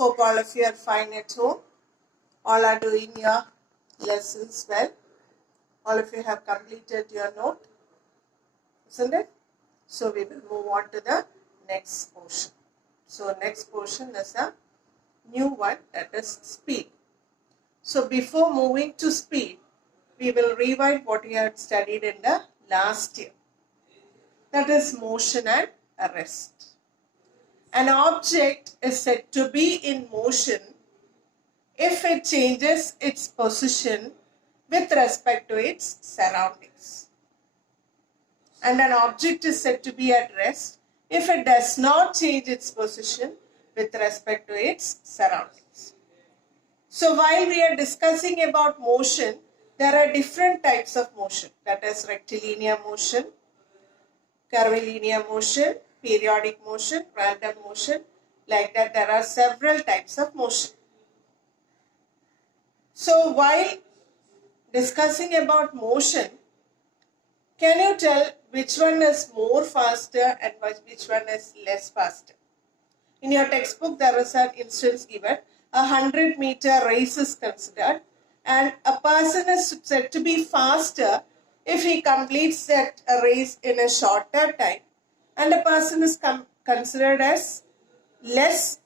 Hope all of you are fine at home. All are doing your lessons well. All of you have completed your note, isn't it? So we will move on to the next portion. So next portion is a new one, that is speed. So before moving to speed, we will rewind what we had studied in the last year. That is motion and rest. An object is said to be in motion if it changes its position with respect to its surroundings. And an object is said to be at rest if it does not change its position with respect to its surroundings. So while we are discussing about motion, there are different types of motion. That is rectilinear motion, curvilinear motion, periodic motion, random motion. Like that, there are several types of motion. So while discussing about motion, can you tell which one is more faster and which one is less faster? In your textbook, there is an instance given. 100-meter race is considered, and a person is said to be faster if he completes that race in a shorter time, and a person is considered as less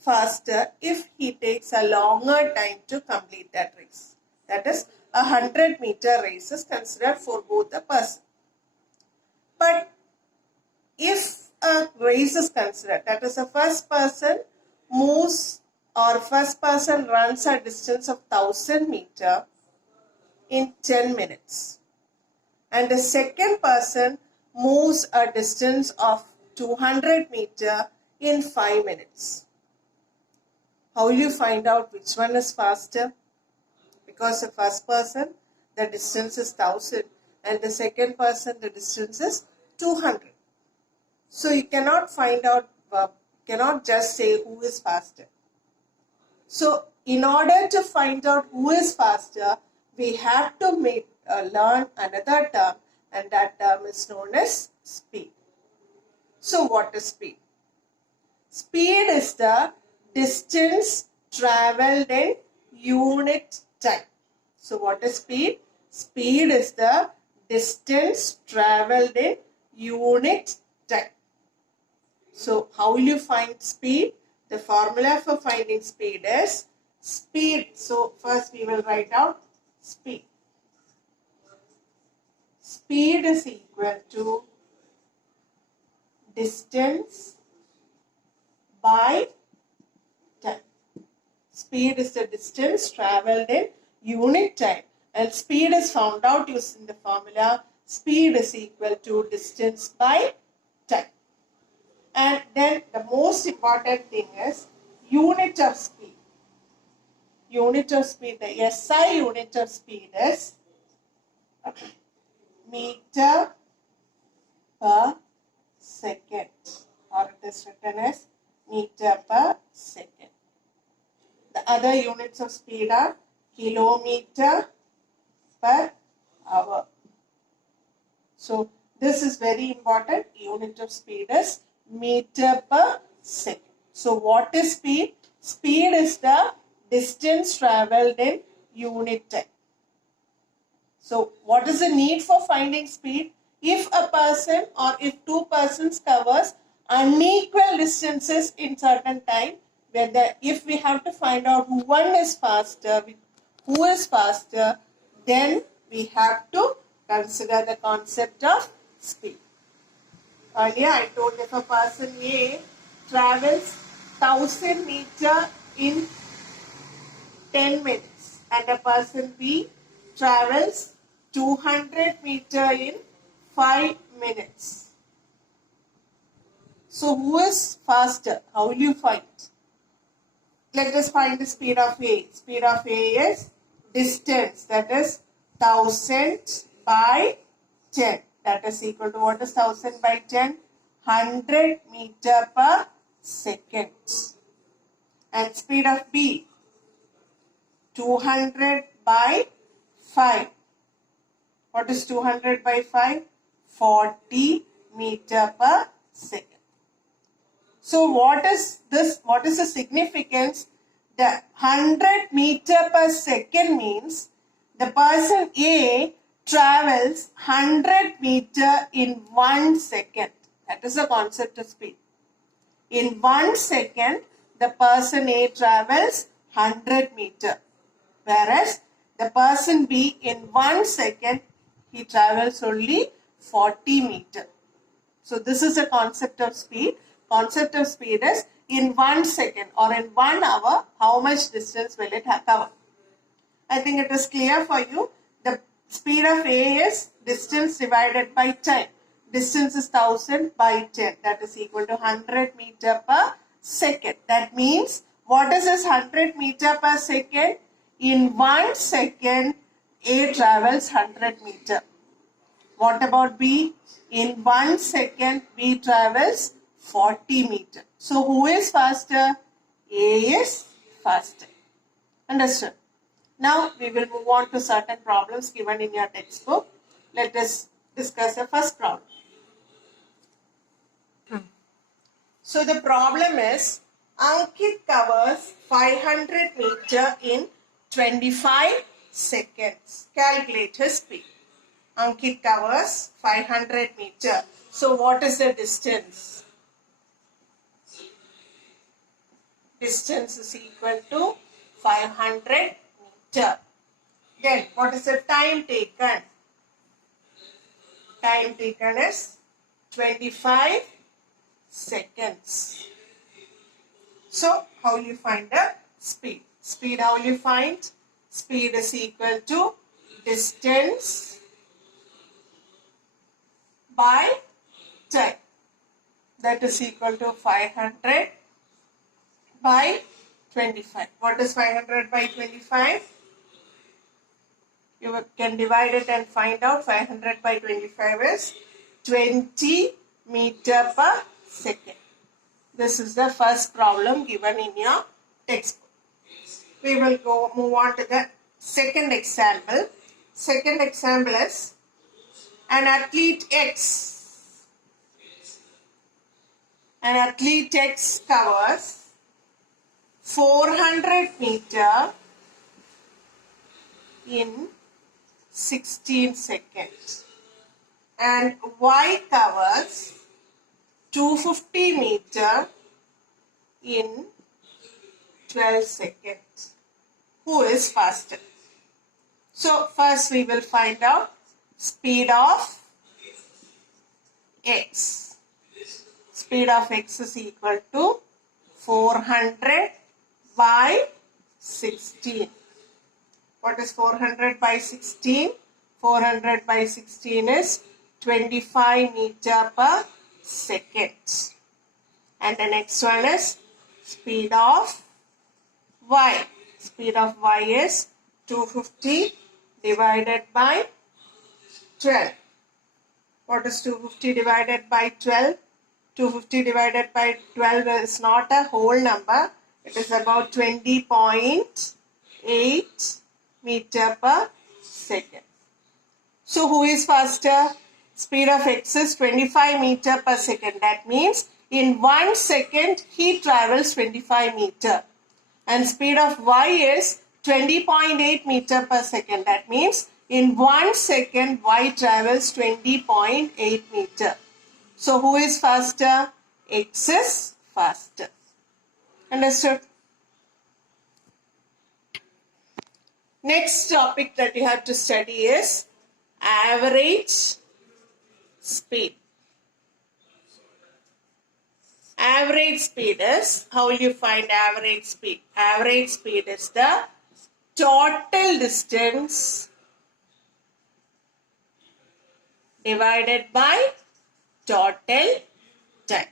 faster if he takes a longer time to complete that race. That is, 100-meter race is considered for both the person. But if a race is considered, that is, a first person moves or first person runs a distance of 1000 meters in 10 minutes, and the second person moves a distance of 200 meters in 5 minutes. How will you find out which one is faster? Because the first person, the distance is 1000, and the second person, the distance is 200. So you cannot find out, cannot just say who is faster. So in order to find out who is faster, we have to learn another term, and that term is known as speed. So what is speed? Speed is the distance traveled in unit time. So what is speed? Speed is the distance traveled in unit time. So how will you find speed? The formula for finding speed is speed. So first we will write out speed. Speed is equal to distance by time. Speed is the distance traveled in unit time, and speed is found out using the formula speed is equal to distance by time. And then the most important thing is unit of speed. Unit of speed, the SI unit of speed is meter per second, or it is written as meter per second. The other units of speed are kilometer per hour. So this is very important. Unit of speed is meter per second. So what is speed? Speed is the distance traveled in unit time. So what is the need for finding speed? If a person or if two persons covers unequal distances in certain time, if we have to find out who is faster, then we have to consider the concept of speed. Earlier I told if a person A travels 1000 meters in 10 minutes and a person B travels 200 meters in 5 minutes. So who is faster? How will you find? Let us find the speed of A. Speed of A is distance, that is 1000 by 10. That is equal to, what is 1000 by 10? 100 meters per second. And speed of B, 200 by 5. What is 200 by 5? 40 meters per second. So what is this? What is the significance? The 100 meter per second means the person A travels 100 meter in 1 second. That is the concept of speed. In 1 second, the person A travels 100 meter. Whereas the person B in 1 second, he travels only 40 meter. So this is the concept of speed. Concept of speed is in 1 second or in 1 hour, how much distance will it cover? I think it is clear for you. The speed of A is distance divided by time. Distance is 1000 by 10. That is equal to 100 meter per second. That means, what is this 100 meter per second? In 1 second, A travels 100 meter. What about B? In 1 second, B travels 40 meter. So, who is faster? A is faster. Understood? Now, we will move on to certain problems given in your textbook. Let us discuss the first problem. So, the problem is, Ankit covers 500 meter in 25 seconds. Calculate his speed. Ankit covers 500 meter. So, what is the distance? Distance is equal to 500 meter. Then, what is the time taken? Time taken is 25 seconds. So, how will you find the speed? Speed, how will you find? Speed is equal to distance by time. That is equal to 500 by 25. What is 500 by 25? You can divide it and find out. 500 by 25 is 20 meter per second. This is the first problem given in your textbook. We will move on to the second example. Second example is an athlete X. An athlete X covers 400 meter in 16 seconds. And Y covers 250 meter in 12 seconds. Who is faster? So first we will find out speed of X. Speed of X is equal to 400 by 16. What is 400 by 16? 400 by 16 is 25 meter per second. And the next one is speed of Y. Speed of Y is 250 divided by 12. What is 250 divided by 12? 250 divided by 12 is not a whole number. It is about 20.8 meter per second. So who is faster? Speed of X is 25 meter per second. That means in 1 second he travels 25 meter. And speed of Y is 20.8 meter per second. That means in 1 second Y travels 20.8 meter. So who is faster? X is faster. Understood? Next topic that you have to study is average speed. Average speed is, how will you find average speed? Average speed is the total distance divided by total time.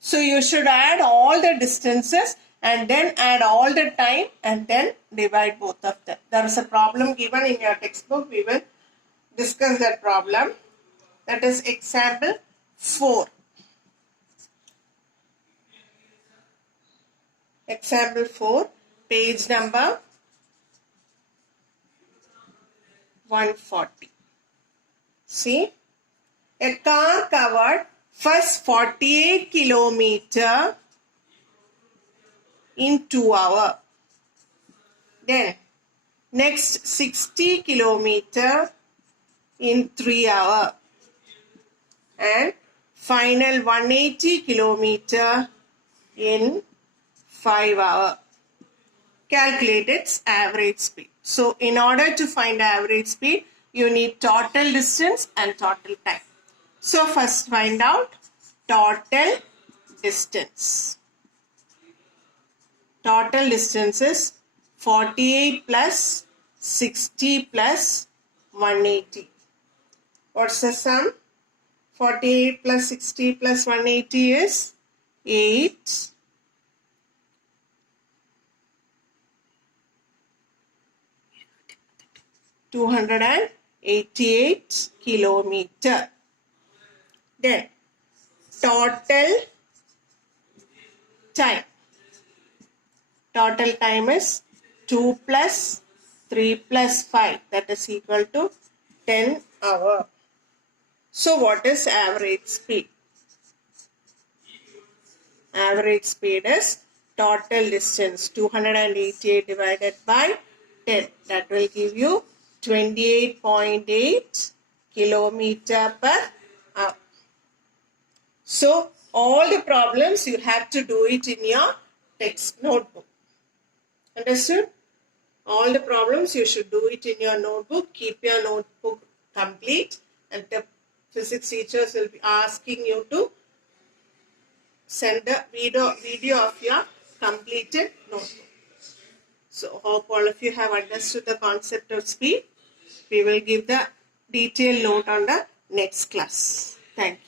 So you should add all the distances and then add all the time and then divide both of them. There is a problem given in your textbook. We will discuss that problem. That is example 4. Example 4, page number 140. See, a car covered First 48 kilometer in 2 hours. Then next 60 kilometer in 3 hours. And final 180 kilometer in 5 hours. Calculate its average speed. So in order to find average speed, you need total distance and total time. So first find out total distance. Total distance is 48 plus 60 plus 180. What's the sum? 48 plus 60 plus 180 is 8. 288 kilometer. Then total time. Total time is 2 plus 3 plus 5, that is equal to 10 hours. So what is average speed? Average speed is total distance 288 divided by 10. That will give you 28.8 kilometer per hour. So all the problems you have to do it in your text notebook. Understood? All the problems you should do it in your notebook. Keep your notebook complete, and the physics teachers will be asking you to send a video of your completed notebook. So hope all of you have understood the concept of speed. We will give the detailed note on the next class. Thank you.